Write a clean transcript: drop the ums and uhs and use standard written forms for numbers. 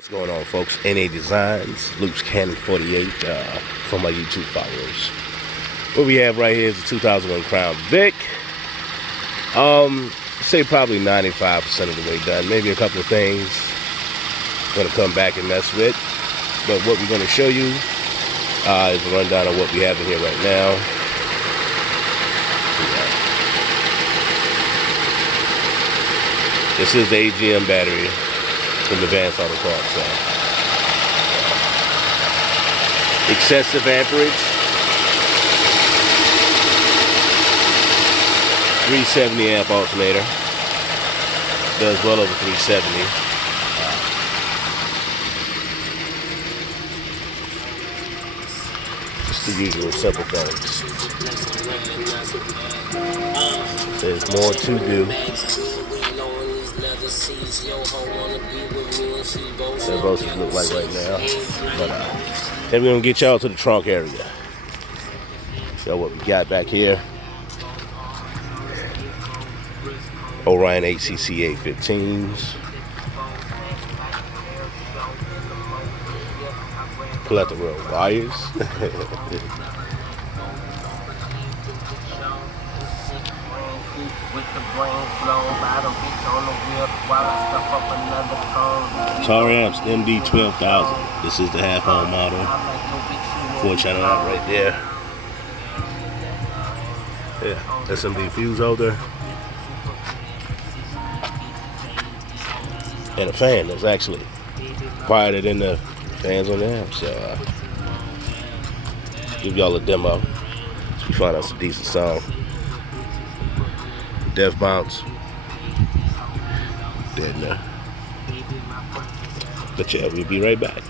What's going on, folks? NA Designs, Luke's Cannon 48 for my YouTube followers. What we have right here is a 2001 Crown Vic. Say probably 95% of the way done. Maybe a couple of things I'm gonna come back and mess with. But what we're gonna show you is a rundown of what we have in here right now. This is the AGM battery from Advanced Auto Parts. So. Excessive amperage, 370 amp alternator, does well over 370. Just the usual simple things. There's more to do. That's what it look like right now. But then we're gonna get y'all to the trunk area. Show what we got back here. Orion HCC 815s. Plethora of wires. Tar amps MD 12,000. This is the half-on model. 4-channel amp right there. Yeah, SMD fuse holder. And a fan that's actually quieter than the fans on the amp. So give y'all a demo. So we find out some decent sound. Def bounce. Dead now. But yeah, we'll be right back.